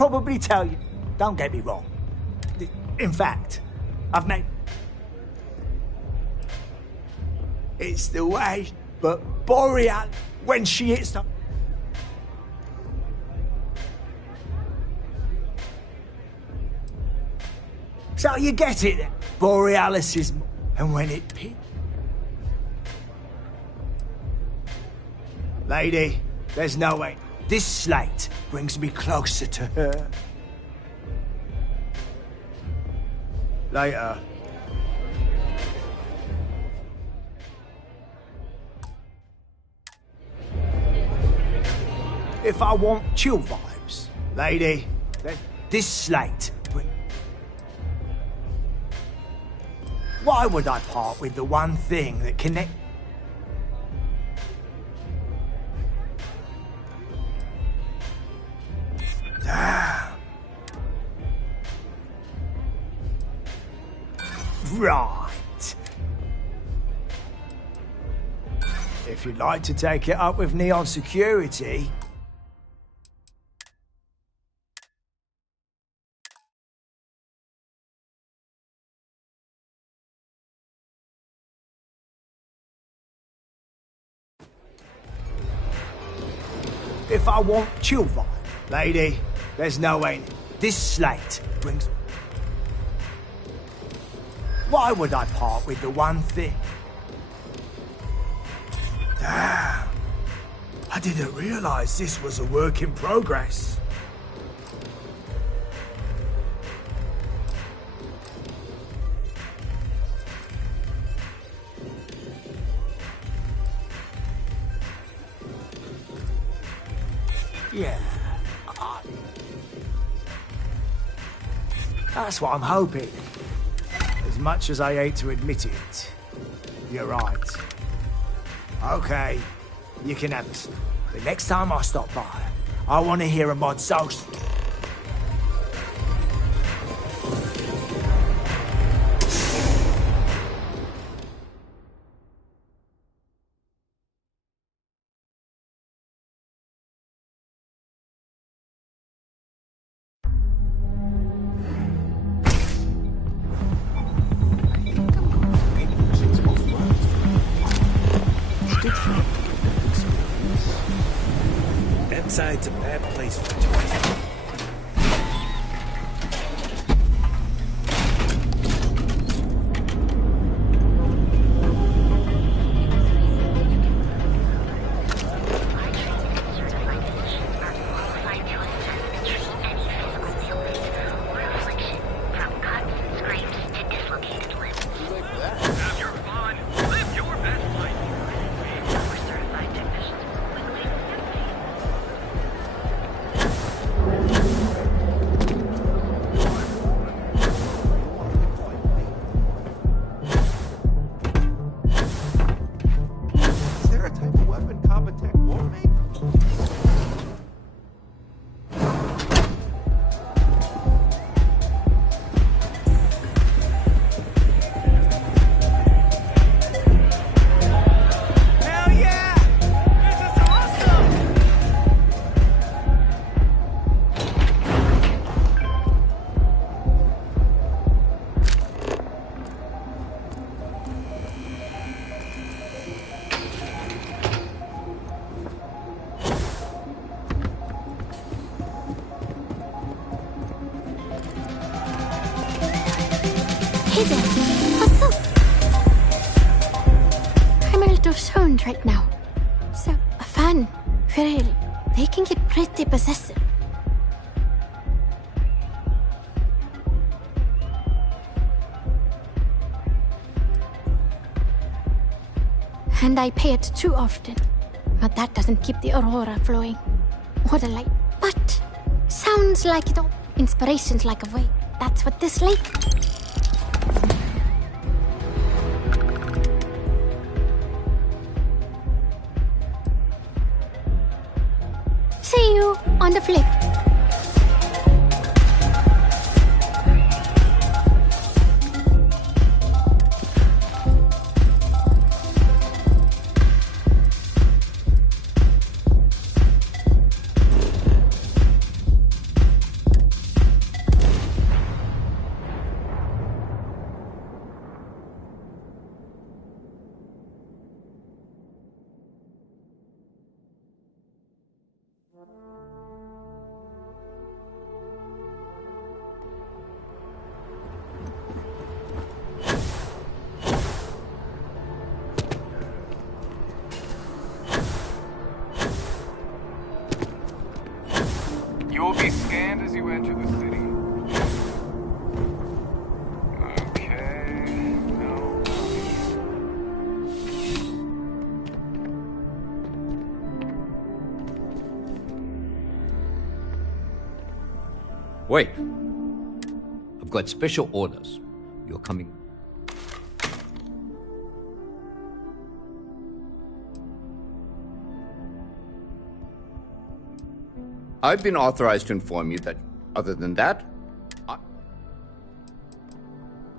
probably tell you. Don't get me wrong. In fact, I've made... It's the way, but Boreal, when she hits the... So you get it then? Borealis is... And when it peaks... Lady, there's no way. This slate brings me closer to her. Later. If I want chill vibes, lady, this slate bring... Why would I part with the one thing that connects... Damn. Right. If you'd like to take it up with Neon Security... If I want chill vibe, lady, there's no way. This slate brings... Why would I part with the one thing? Damn. I didn't realize this was a work in progress. Yeah. That's what I'm hoping. As much as I hate to admit it, you're right. Okay, you can have this. The next time I stop by, I want to hear a mod so... It's a bad place for toys. Hey there, what's up? I'm a little stoned right now. So, a fan, really, they can get pretty possessive. And I pay it too often. But that doesn't keep the aurora flowing. Or the light. But, sounds like it all. Inspiration's like a way. That's what this lake... See you on the flip. hand as you enter the city. Okay, no Wait. I've got special orders. You're coming. I've been authorized to inform you that, other than that,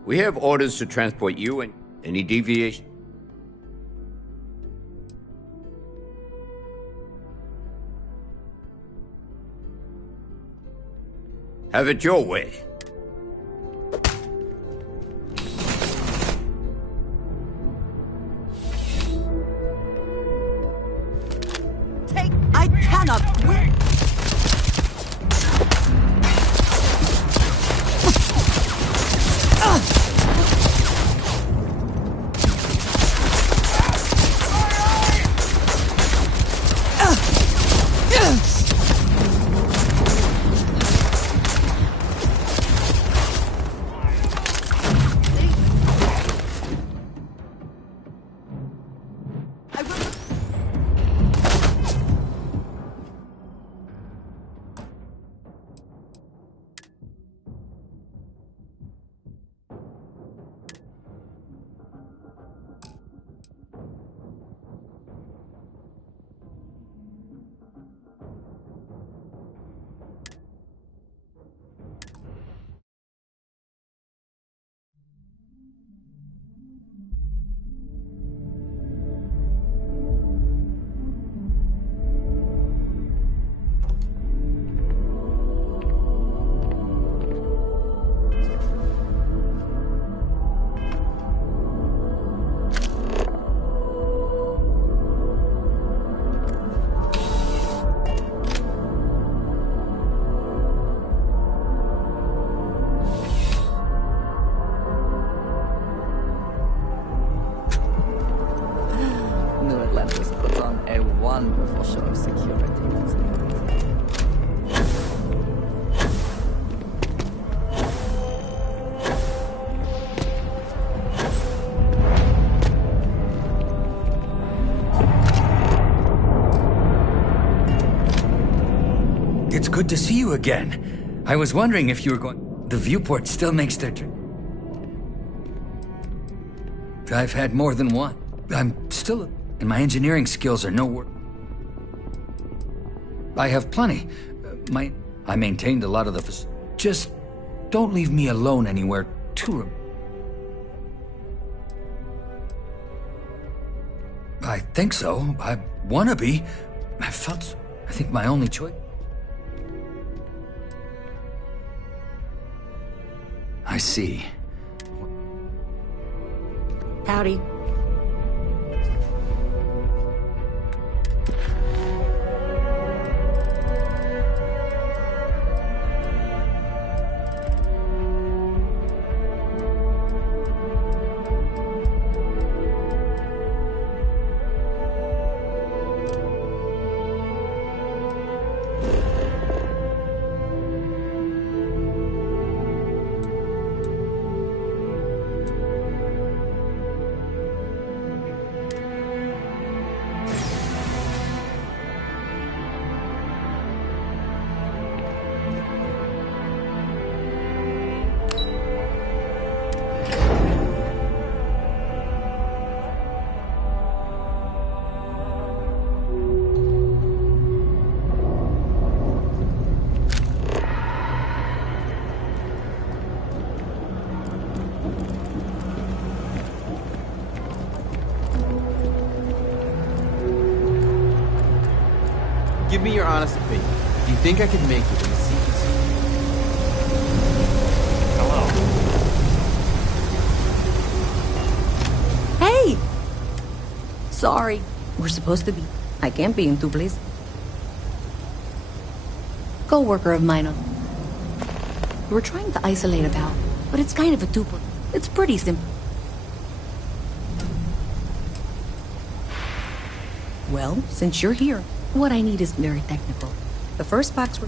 we have orders to transport you and any deviation. Have it your way. I cannot win. Wonderful show of security. It's good to see you again. I was wondering if you were going... The viewport still makes their turn. I've had more than one. I'm still... And my engineering skills are no worse. I have plenty. I maintained a lot of the... Just don't leave me alone anywhere too... I think so. I wanna be. I think my only choice... I see. Howdy. Give me your honest opinion. Do you think I could make it in the sequence? Hello. Hey! Sorry. We're supposed to be... I can't be in two places. Co-worker of mine. We're trying to isolate a valve, but it's kind of a duplicate. It's pretty simple. Well, since you're here, what I need is very technical. The first box were...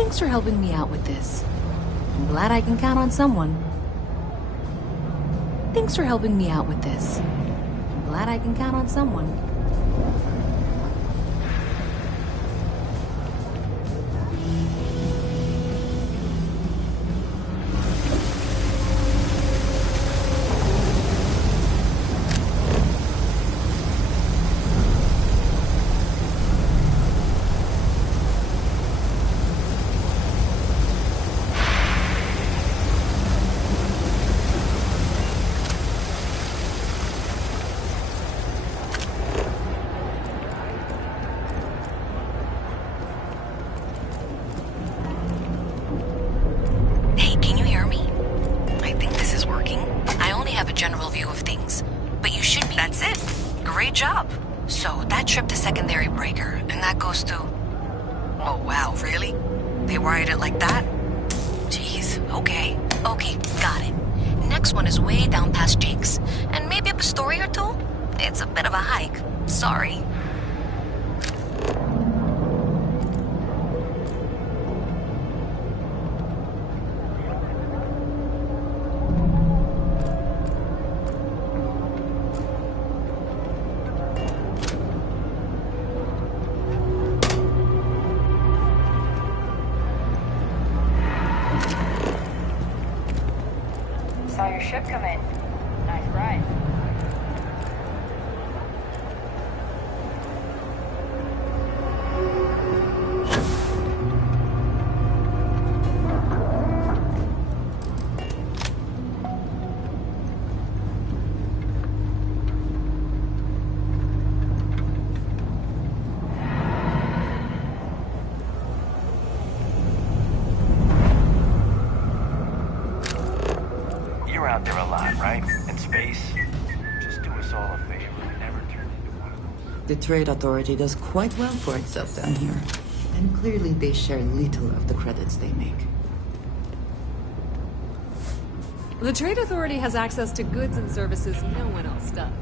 Thanks for helping me out with this. I'm glad I can count on someone. Thanks for helping me out with this. I'm glad I can count on someone. Saw your ship come in. Nice ride. Out there a lot, right? In space. Just do us all a favor and never turn into one of those. The Trade Authority does quite well for itself down here. And clearly they share little of the credits they make. The Trade Authority has access to goods and services no one else does.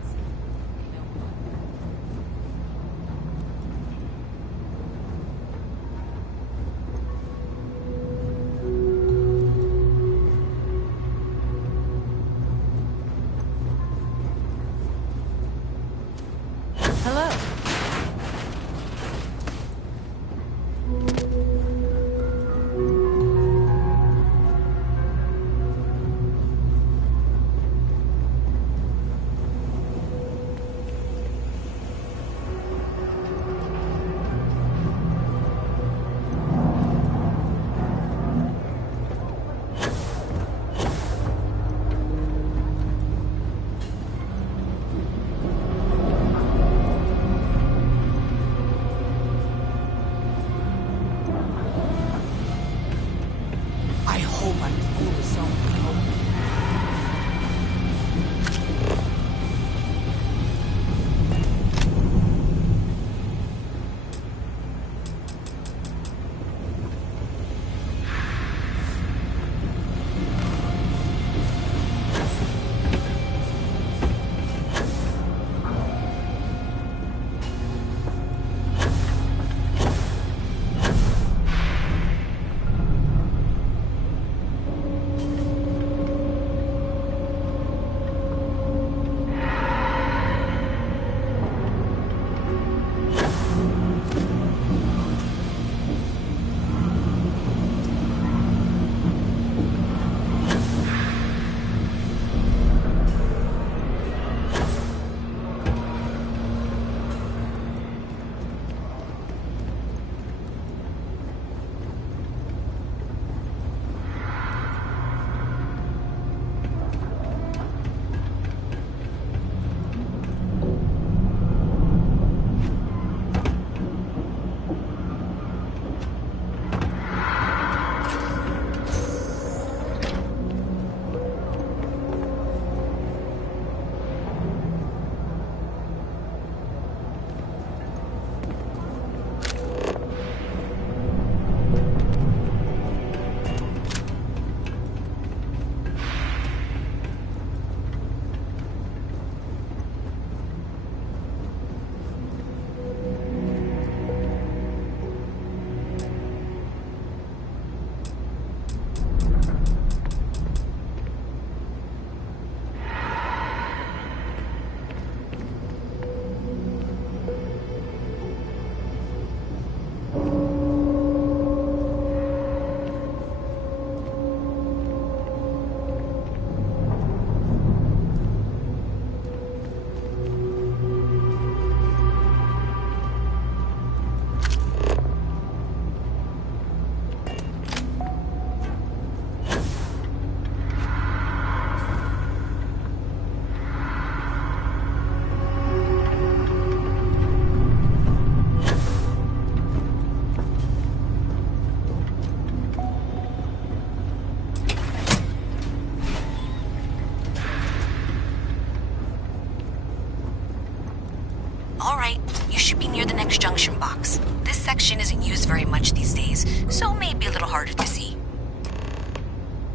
junction box. This section isn't used very much these days, so maybe a little harder to see.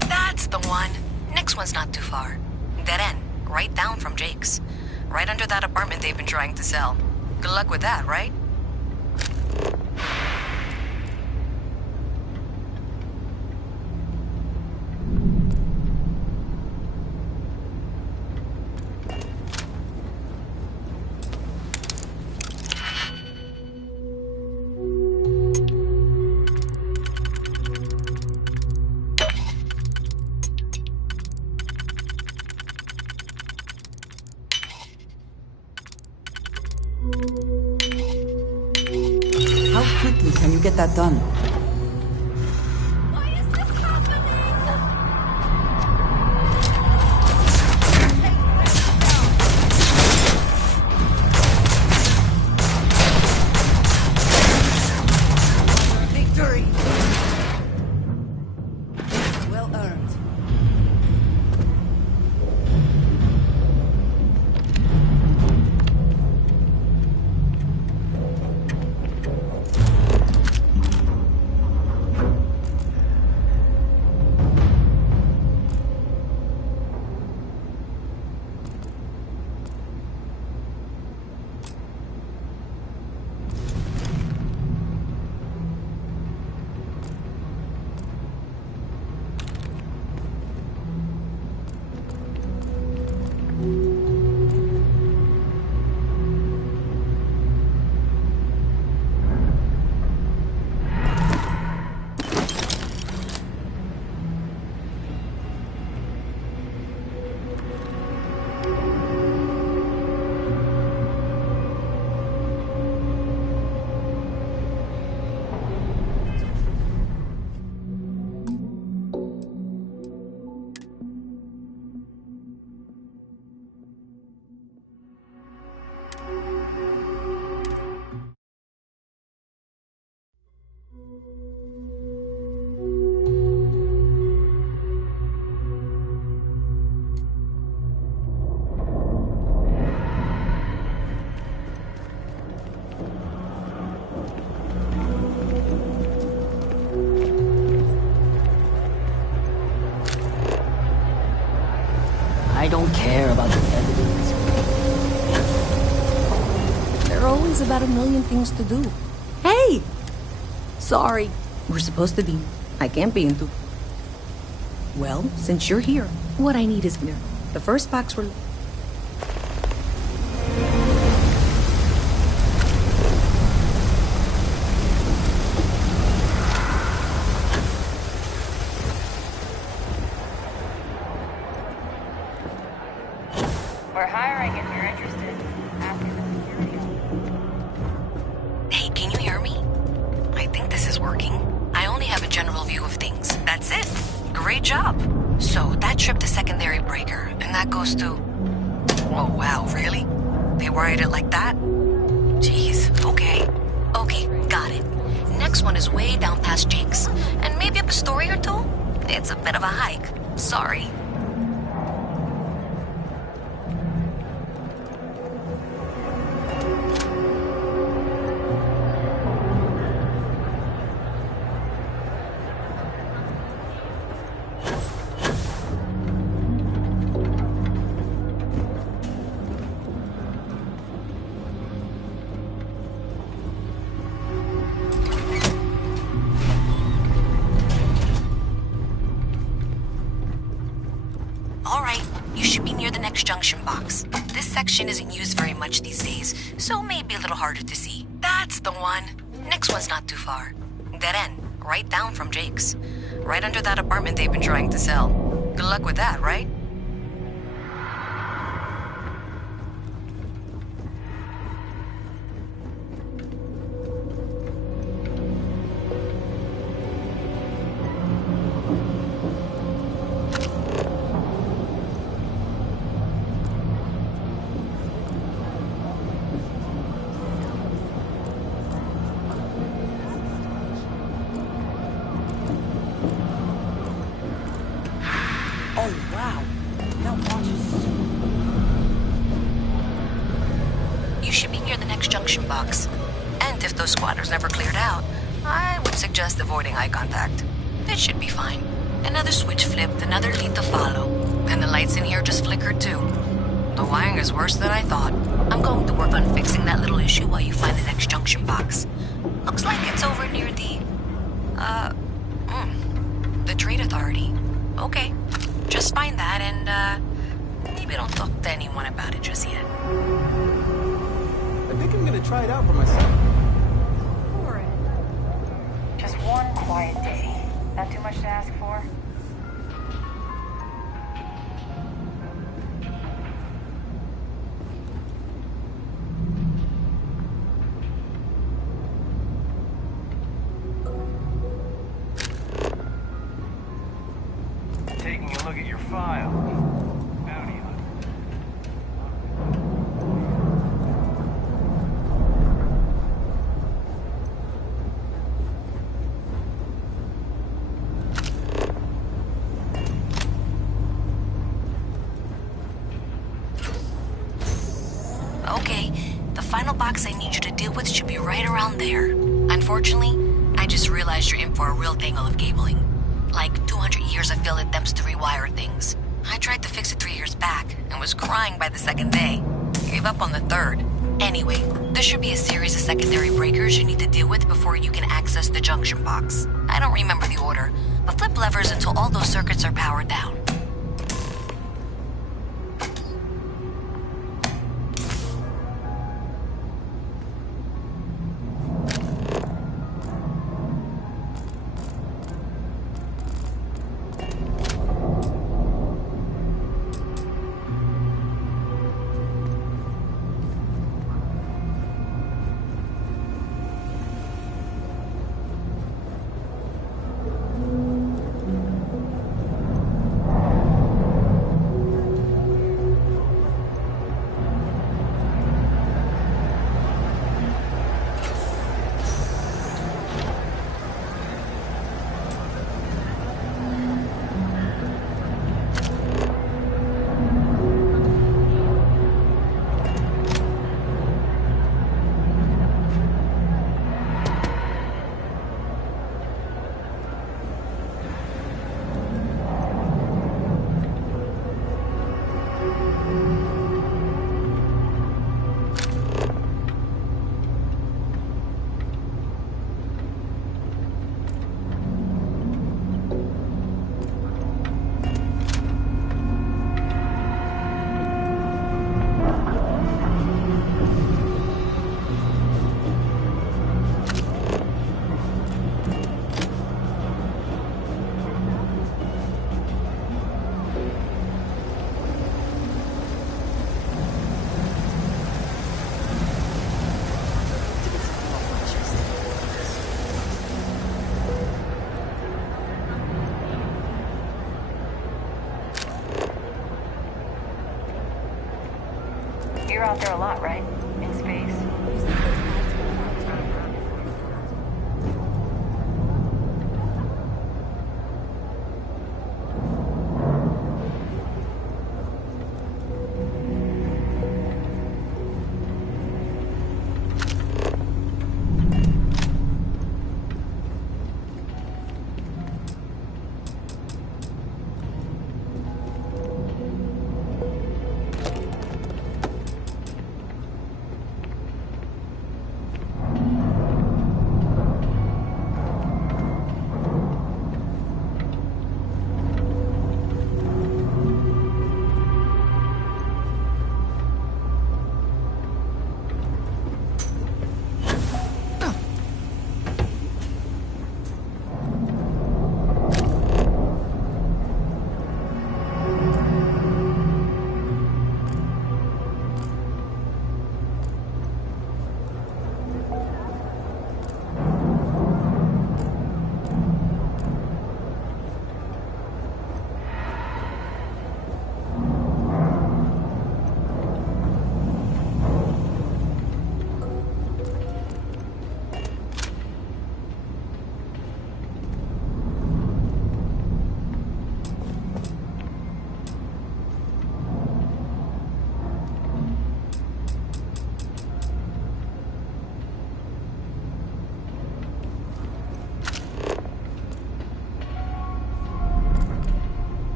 That's the one. Next one's not too far. Dead end, right down from Jake's. Right under that apartment they've been trying to sell. Good luck with that, right? How quickly can you get that done? Victory! Well earned. I don't care about the evidence. There are always about a million things to do. Hey! Sorry. We're supposed to be. I can't be into. Well, since you're here, what I need is here. The first box were. We're hiring if you're interested. After the security. Hey, can you hear me? I think this is working. I only have a general view of things. That's it. Great job. So, that trip to secondary breaker, and that goes to... Oh, wow, really? They wired it like that? Jeez, okay. Okay, got it. Next one is way down past Jake's, and maybe up a story or two? It's a bit of a hike. Sorry. Alright, you should be near the next junction box. This section isn't used very much these days, so maybe a little harder to see. That's the one. Next one's not too far. Dead end, right down from Jake's. Right under that apartment they've been trying to sell. Good luck with that, right? Oh, wow. And if those squatters never cleared out, I would suggest avoiding eye contact. It should be fine. Another switch flipped, another lead to follow. And the lights in here just flickered too. The wiring is worse than I thought. I'm going to work on fixing that little issue while you find the next junction box. Looks like it's over near the Trade Authority. Okay, just find that and, maybe don't talk to anyone about it just yet. I think I'm gonna try it out for myself. For it. Just one quiet day. Not too much to ask for? Taking a look at your file. Bounty hunter. Okay, the final box I need you to deal with should be right around there. Unfortunately, I just realized you're in for a real tangle of cabling. Like 200 years of failed attempts to rewire things. I tried to fix it 3 years back and was crying by the second day. Gave up on the third. Anyway, there should be a series of secondary breakers you need to deal with before you can access the junction box. I don't remember the order, but flip levers until all those circuits are powered down. You're out there a lot, right? In space?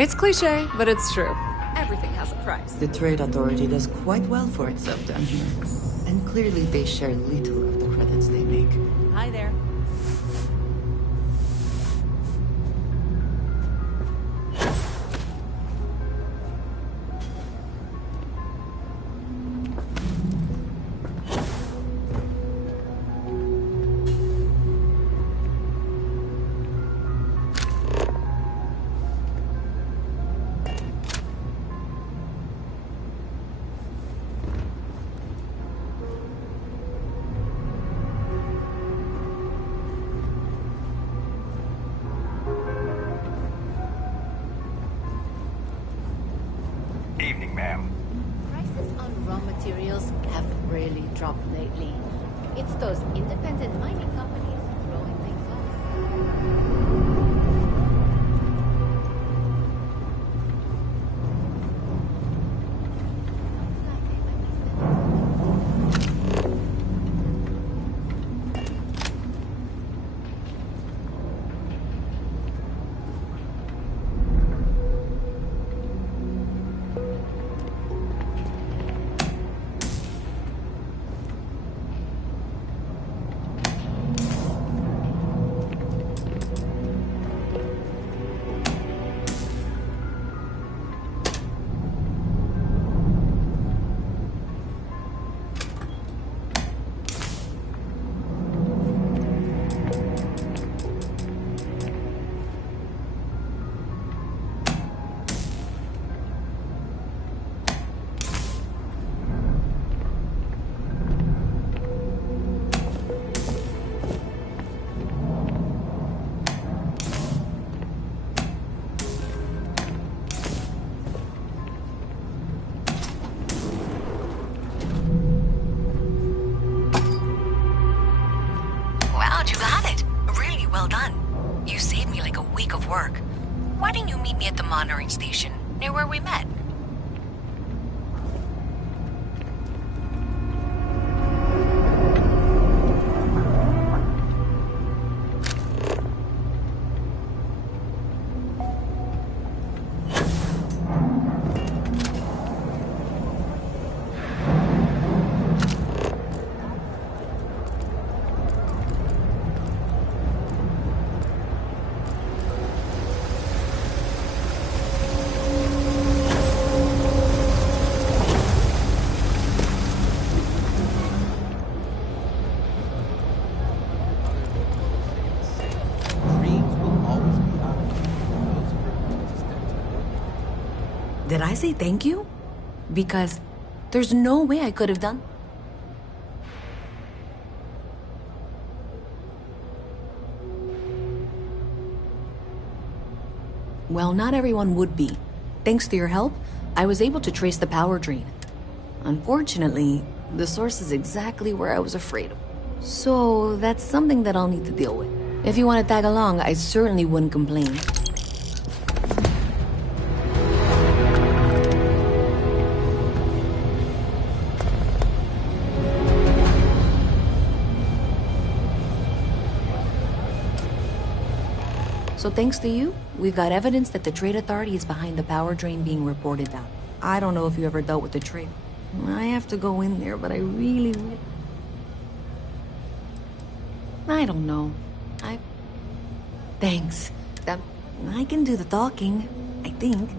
It's cliche, but it's true. Everything has a price. The Trade Authority does quite well for itself down here. And clearly they share little of the credits they make. Hi there. Evening, ma'am. Prices on raw materials have really dropped lately. It's those independent mining companies throwing things off. Wow, you got it. Really well done. You saved me like a week of work. Why didn't you meet me at the monitoring station, near where we met? Dreams will always be out of those privileges extend to Did I say thank you? Because there's no way I could have done. Well, not everyone would be. Thanks to your help, I was able to trace the power drain. Unfortunately, the source is exactly where I was afraid of. So that's something that I'll need to deal with. If you want to tag along, I certainly wouldn't complain. So thanks to you, we've got evidence that the Trade Authority is behind the power drain being reported down. I don't know if you ever dealt with the Trade. I have to go in there, but I really... I don't know. Thanks. I can do the talking, I think.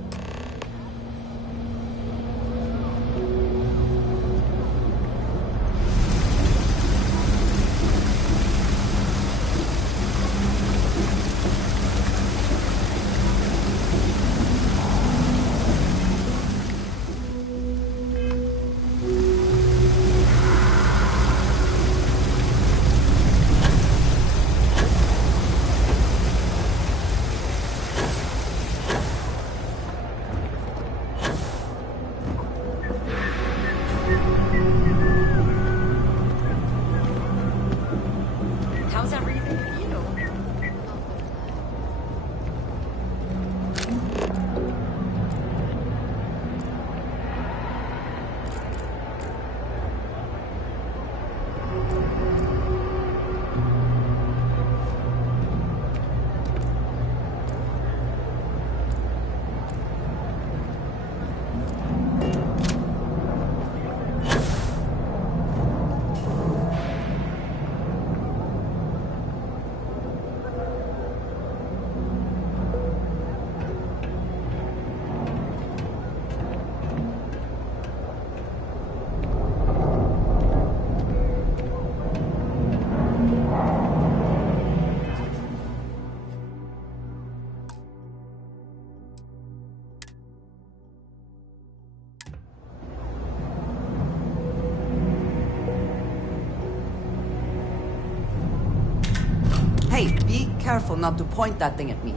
careful not to point that thing at me.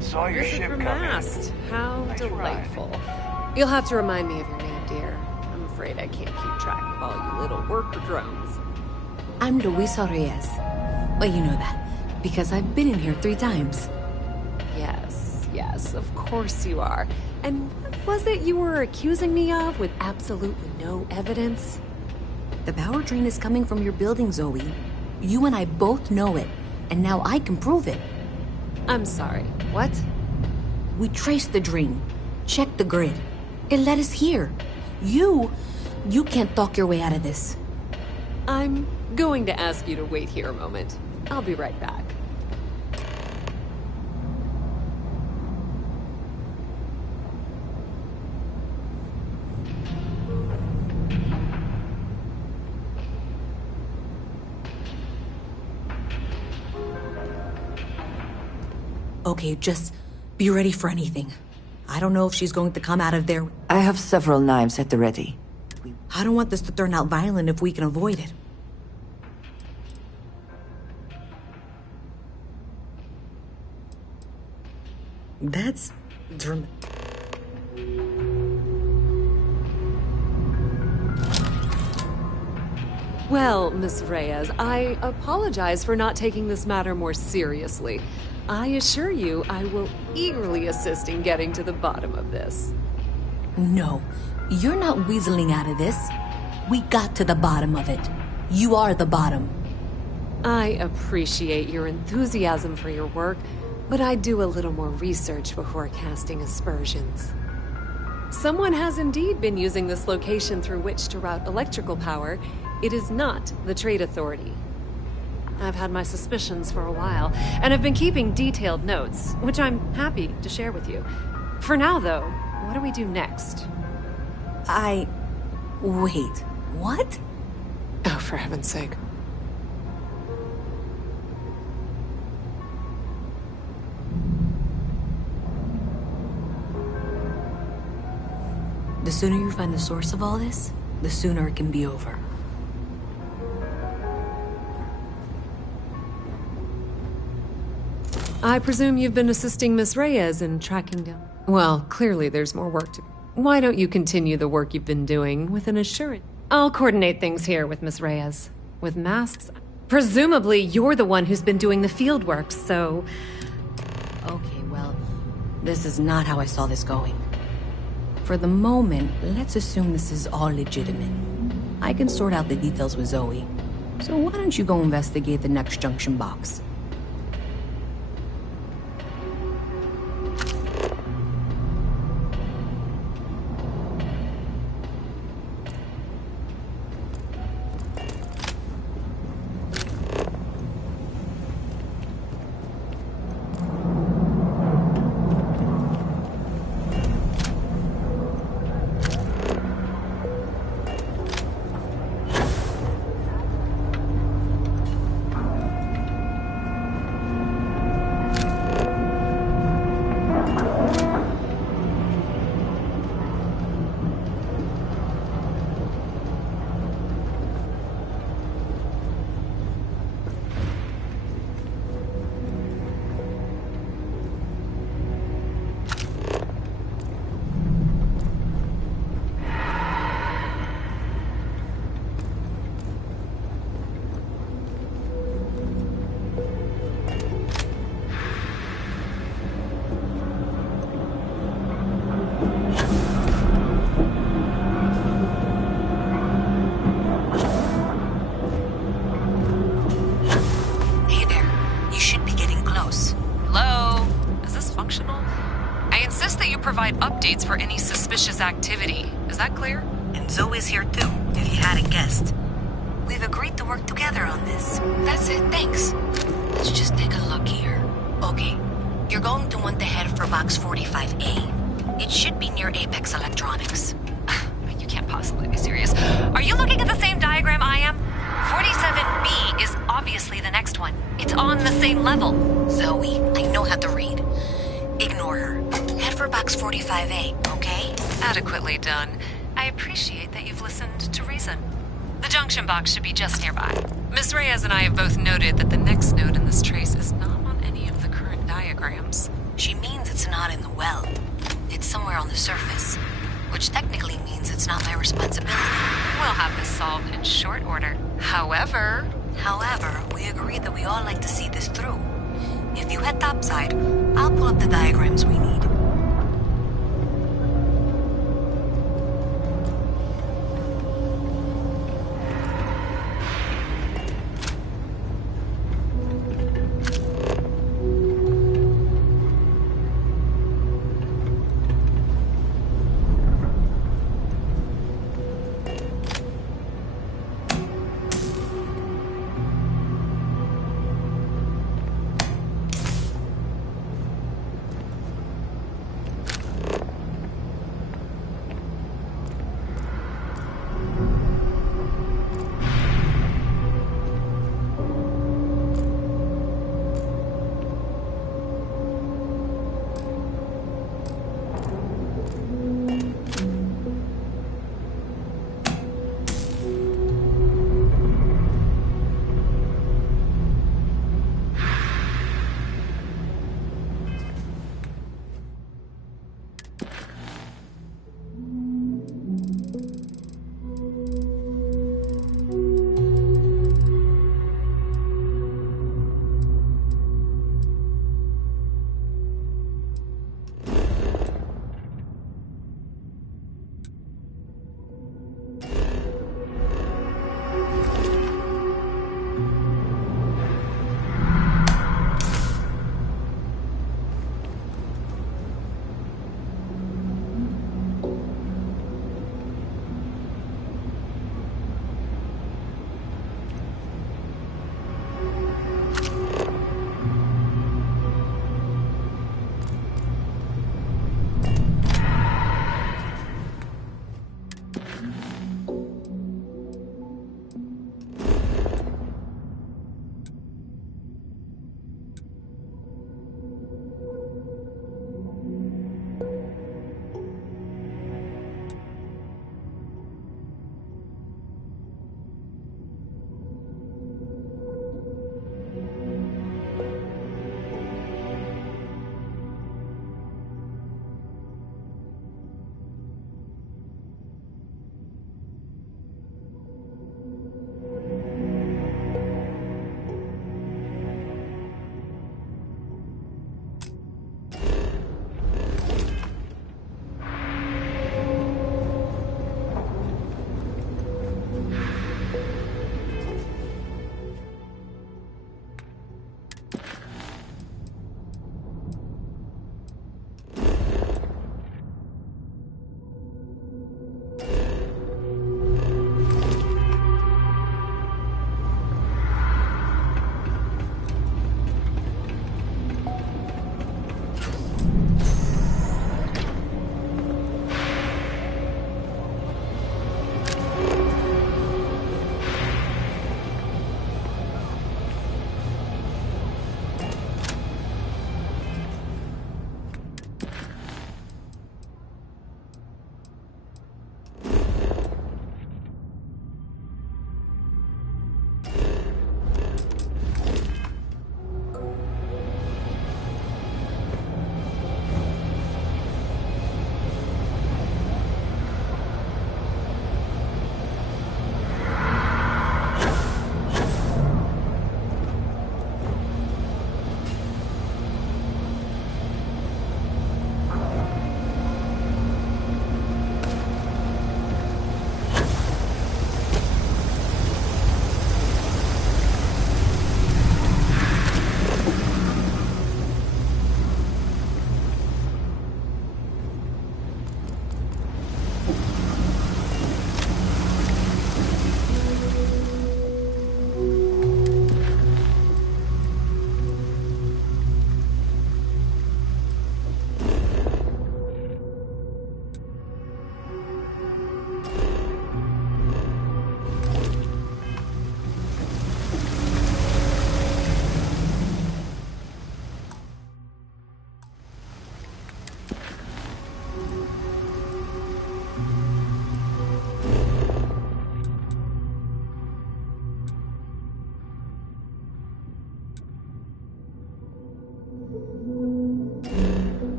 Saw your Visit ship from come in. mast. How Nice delightful. You'll have to remind me of your name, dear. I'm afraid I can't keep track of all you little worker drones. I'm Luisa Reyes. Well, you know that, because I've been in here 3 times. Yes, of course you are. And what was it you were accusing me of with absolutely no evidence? The power drain is coming from your building, Zoe. You and I both know it, and now I can prove it. I'm sorry, what? We traced the drain, checked the grid. It led us here. You can't talk your way out of this. I'm going to ask you to wait here a moment. I'll be right back. Okay, just be ready for anything. I don't know if she's going to come out of there. I have several knives at the ready. I don't want this to turn out violent if we can avoid it. That's dramatic. Well, Miss Reyes, I apologize for not taking this matter more seriously. I assure you I will eagerly assist in getting to the bottom of this. No, you're not weaseling out of this. We got to the bottom of it. You are the bottom. I appreciate your enthusiasm for your work, but I'd do a little more research before casting aspersions. Someone has indeed been using this location through which to route electrical power. It is not the Trade Authority. I've had my suspicions for a while, and have been keeping detailed notes, which I'm happy to share with you. For now, though, what do we do next? Wait, what? Oh, for heaven's sake. The sooner you find the source of all this, the sooner it can be over. I presume you've been assisting Miss Reyes in tracking down... Well, clearly there's more work to... Why don't you continue the work you've been doing with an assurance? I'll coordinate things here with Miss Reyes. With masks... Presumably, you're the one who's been doing the field work, so... Okay, well, this is not how I saw this going. For the moment, let's assume this is all legitimate. I can sort out the details with Zoe. So why don't you go investigate the next junction box? Provide updates for any suspicious activity. Is that clear? And Zoe's here too, if you hadn't guessed. We've agreed to work together on this. That's it, thanks. Let's just take a look here. Okay, you're going to want to head for box 45A. It should be near Apex Electronics. You can't possibly be serious. Are you looking at the same diagram I am? 47B is obviously the next one. It's on the same level. Zoe, I know how to read. Ignore her. Head for box 45A, okay? Adequately done. I appreciate that you've listened to reason. The junction box should be just nearby. Miss Reyes and I have both noted that the next node in this trace is not on any of the current diagrams. She means it's not in the well. It's somewhere on the surface. Which technically means it's not my responsibility. We'll have this solved in short order. However, we agreed that we all like to see this through. If you head topside, I'll pull up the diagrams we need.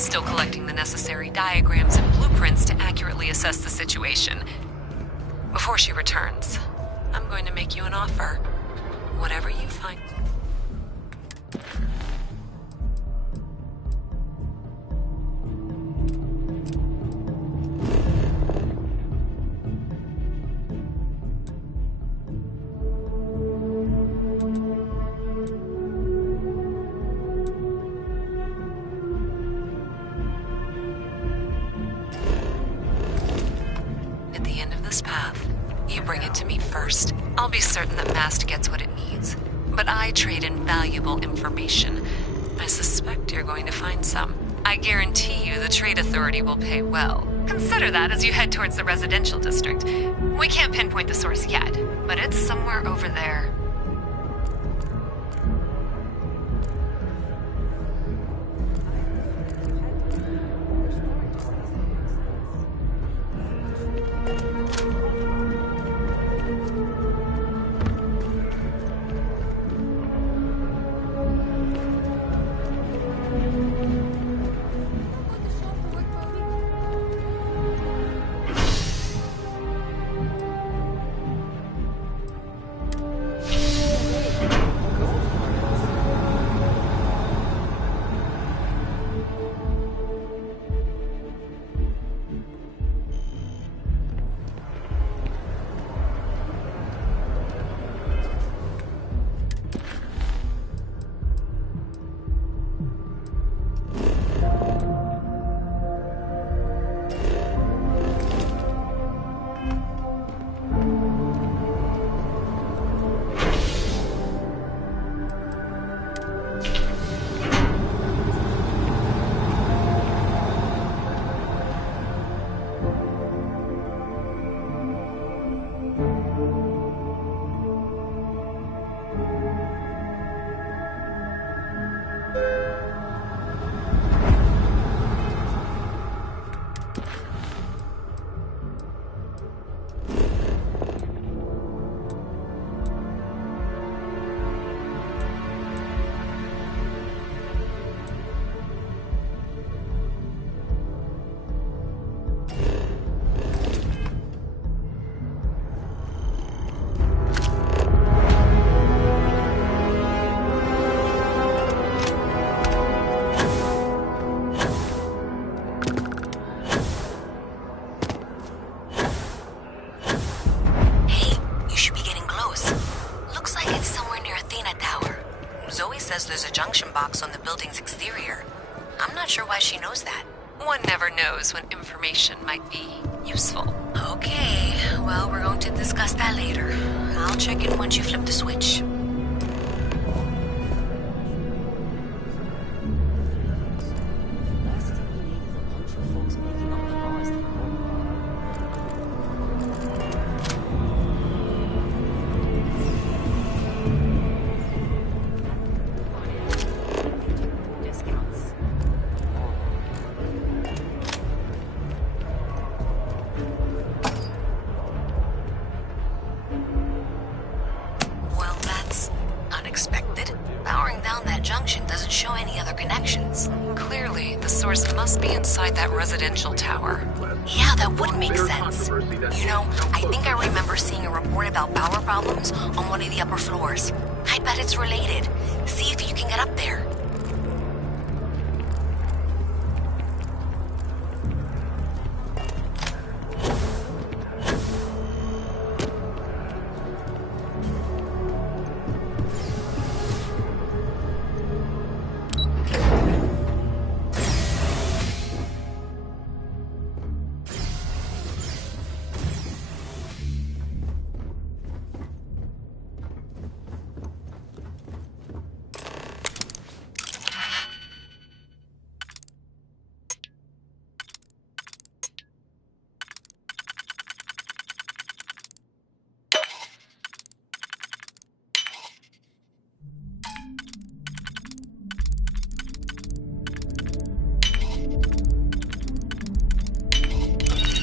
still collecting the necessary diagrams and blueprints to accurately assess the situation. Before she returns, I'm going to make you an offer. Whatever you find. At the end of this path, you bring it to me first. I'll be certain that Mast gets what it needs. But I trade in valuable information. I suspect you're going to find some. I guarantee you the Trade Authority will pay well. Consider that as you head towards the residential district. We can't pinpoint the source yet, but it's somewhere over there. There's a junction box on the building's exterior. I'm not sure why she knows that. One never knows when information might be useful. Okay, well, we're going to discuss that later. I'll check in once you flip the switch. Residential tower. Yeah, that would make sense. You know, I think I remember seeing a report about power problems on one of the upper floors. I bet it's related. See if you can get up there.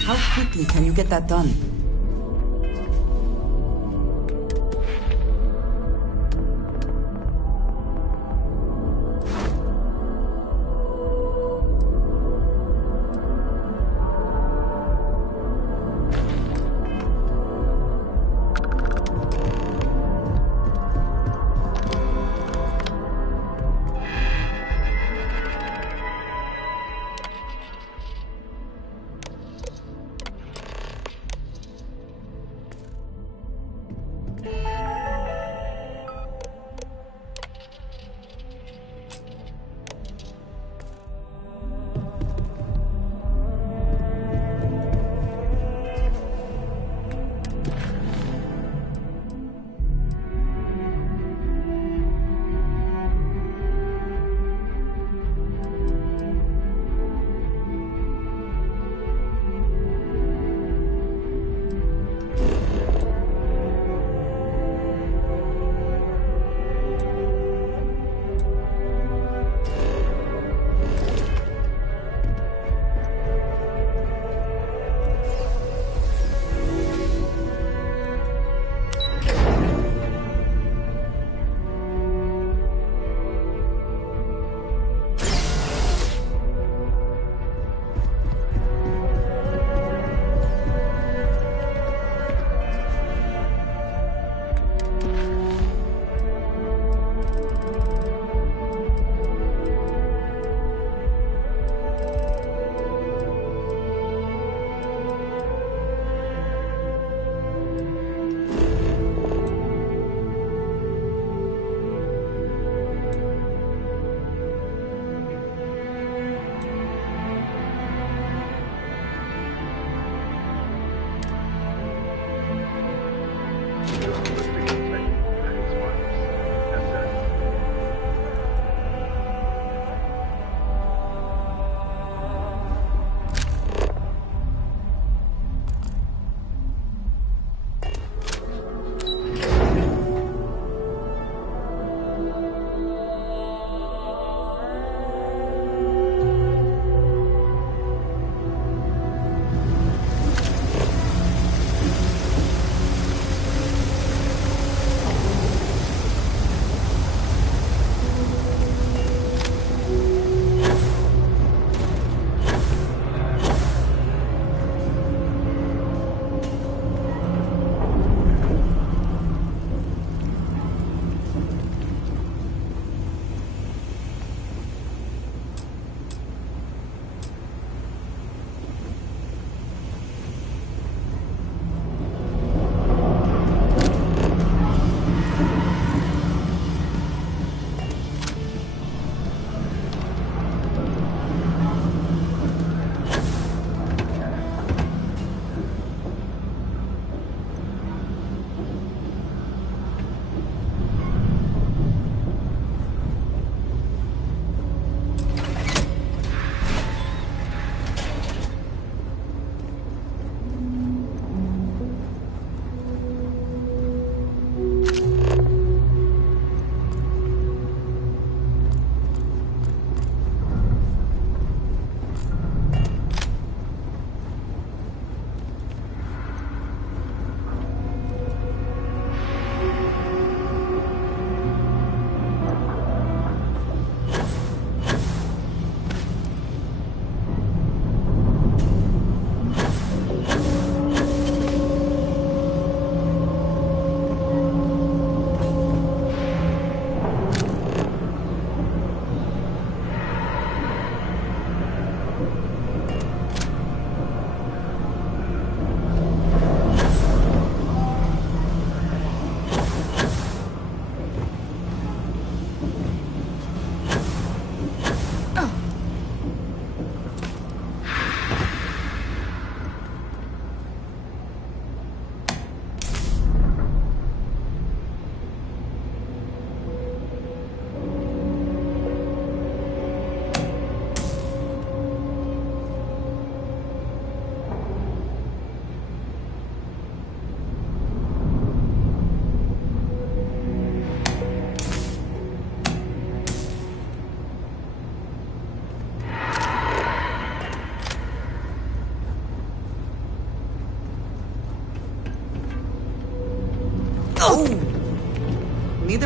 How quickly can you get that done?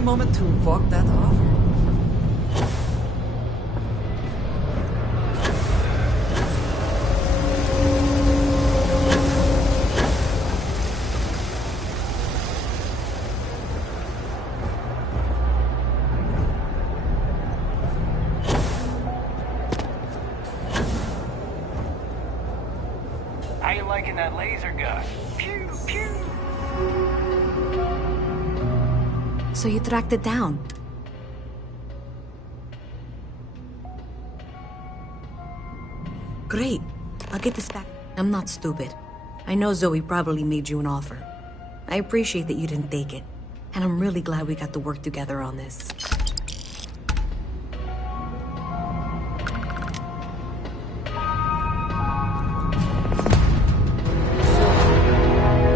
a moment to walk that off? How you liking that laser gun? Pew, pew. So you tracked it down. Great. I'll get this back. I'm not stupid. I know Zoe probably made you an offer. I appreciate that you didn't take it. And I'm really glad we got to work together on this.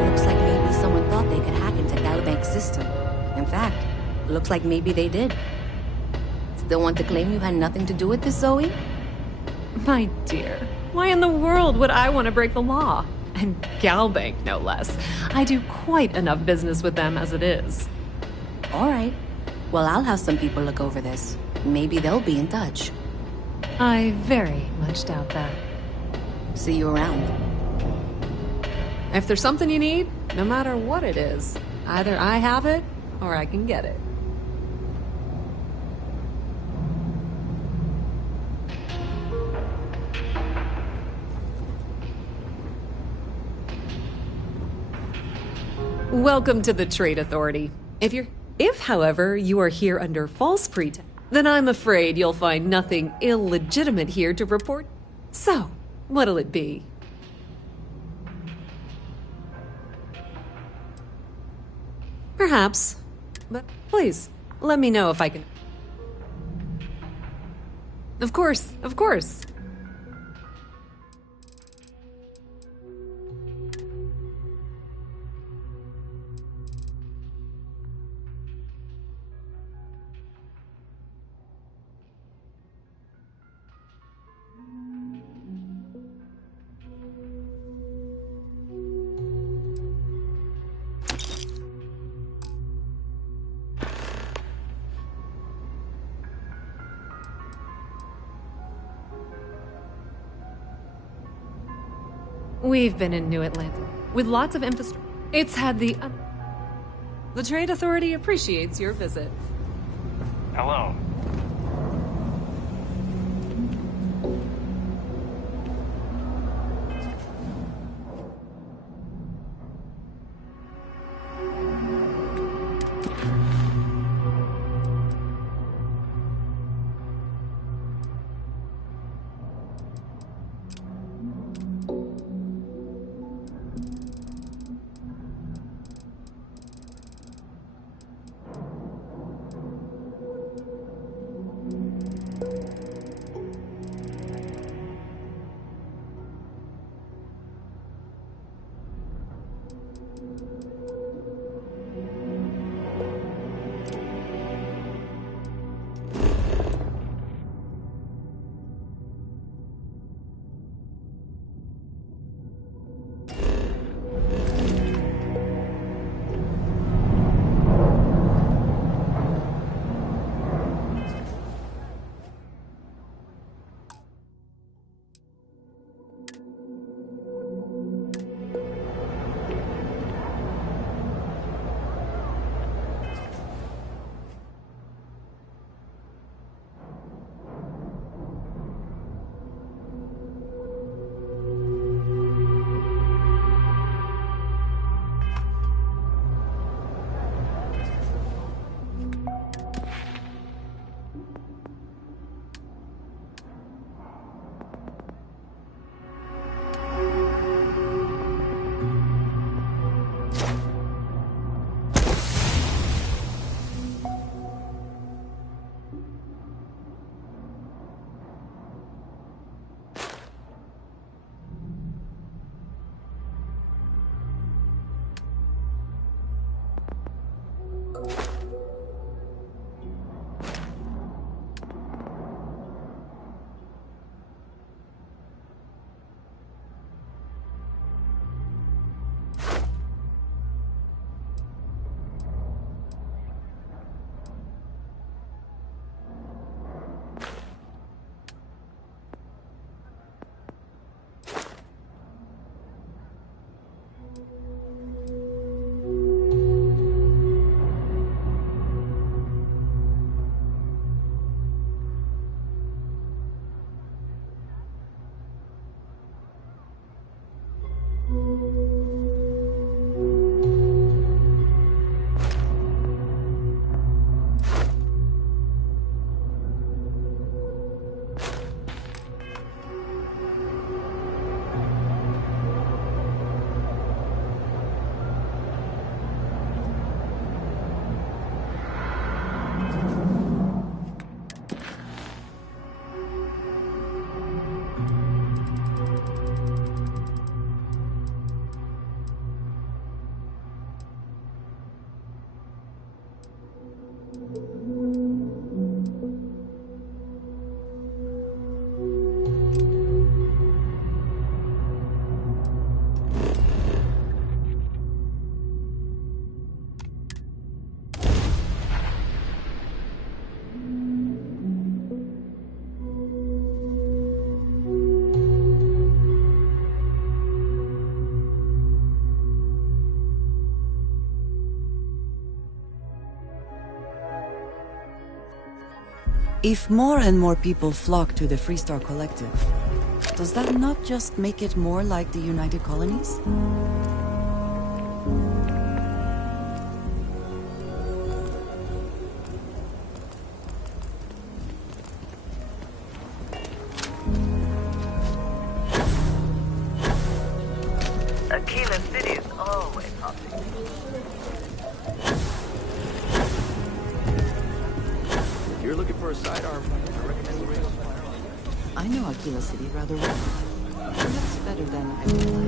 Looks like maybe someone thought they could hack into Galbank's system. In fact, looks like maybe they did. Still want to claim you had nothing to do with this, Zoe? My dear, why in the world would I want to break the law? And Galbank, no less. I do quite enough business with them as it is. All right. Well, I'll have some people look over this. Maybe they'll be in touch. I very much doubt that. See you around. If there's something you need, no matter what it is, either I have it or I can get it. Welcome to the Trade Authority. If, however, you are here under false pretense, then I'm afraid you'll find nothing illegitimate here to report. So, what'll it be? Perhaps. But please, let me know if I can... Of course, of course. We've been in New Atlanta, with lots of infrastructure. It's had the... The Trade Authority appreciates your visit. Hello. If more and more people flock to the Freestar Collective, does that not just make it more like the United Colonies? Aquila City is always haunting. If you're looking for a sidearm, I recommend the radio. I know Aquila City rather well. Perhaps better than I would like.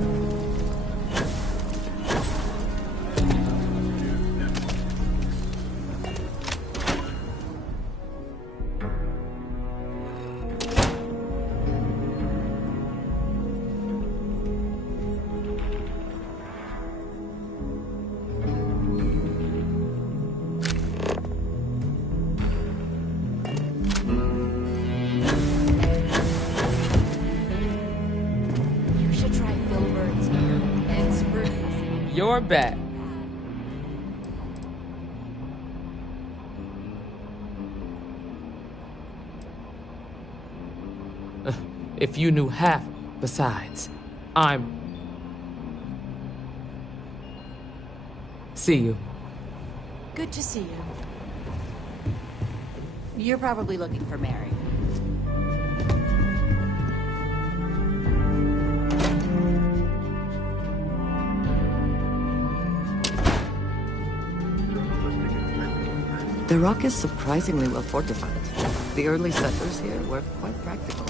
You're back. If you knew half, besides, I'm... See you. Good to see you. You're probably looking for Mary. The rock is surprisingly well fortified. The early settlers here were quite practical.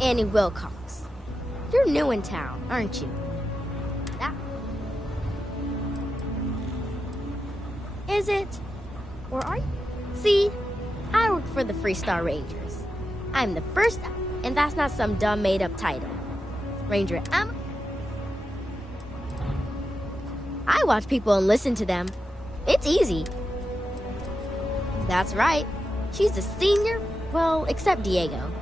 Annie Wilcox. You're new in town, aren't you? That... Is it? Or are you? See, I work for the Freestar Rangers. I'm the first, and that's not some dumb made-up title. Ranger Emma. I watch people and listen to them. It's easy. That's right. She's a senior, well, except Diego.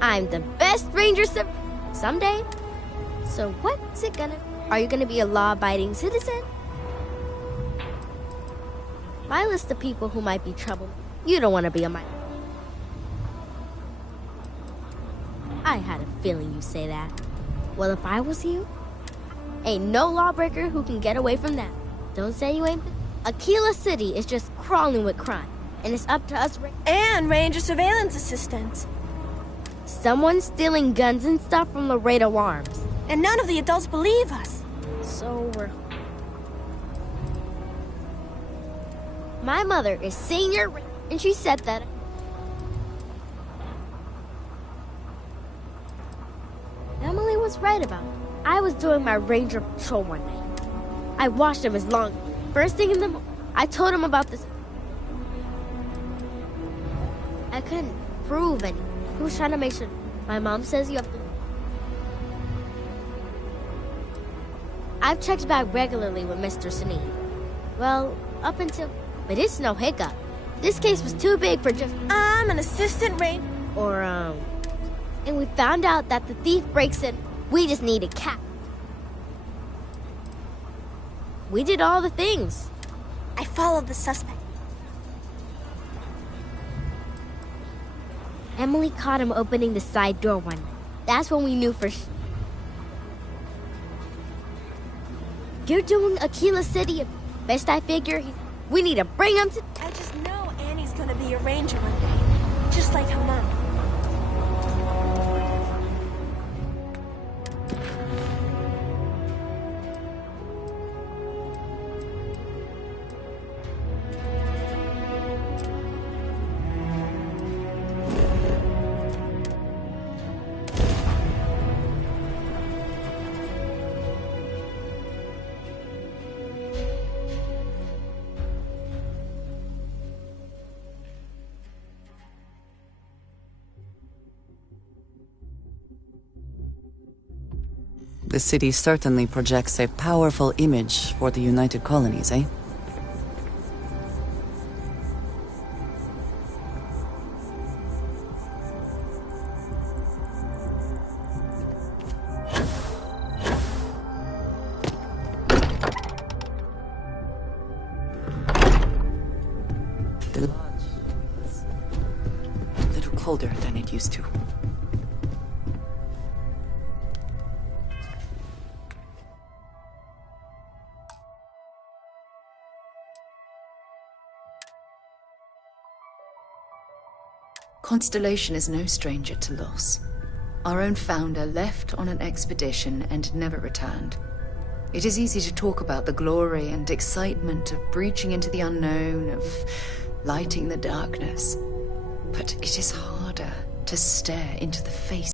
I'm the best ranger someday. So what's it gonna... Are you gonna be a law-abiding citizen? My list of people who might be trouble. You don't want to be on my... I had a feeling you'd say that. Well, if I was you, ain't no lawbreaker who can get away from that. Don't say you ain't... Aquila City is just crawling with crime, and it's up to us... And Ranger surveillance assistants. Someone's stealing guns and stuff from Laredo Arms. And none of the adults believe us. So we're... My mother is senior, and she said that... Emily was right about it. I was doing my ranger patrol one night. I watched him as long... First thing in the morning, I told him about this... I couldn't prove anything. Who's trying to make sure? My mom says you have to... I've checked back regularly with Mr. Sneed. Well, up until... But it's no hiccup. This case was too big for just... I'm an assistant ranger. Or, And we found out that the thief breaks in. We just need a cat. We did all the things. I followed the suspect. Emily caught him opening the side door one night. That's when we knew for sure. You're doing Aquila City. Best I figure, we need to bring him to... I just know Annie's gonna be a ranger one day. Just like her mom. The city certainly projects a powerful image for the United Colonies, eh? The lodge is a little colder than it used to. Constellation is no stranger to loss. Our own founder left on an expedition and never returned. It is easy to talk about the glory and excitement of breaching into the unknown, of lighting the darkness. But it is harder to stare into the face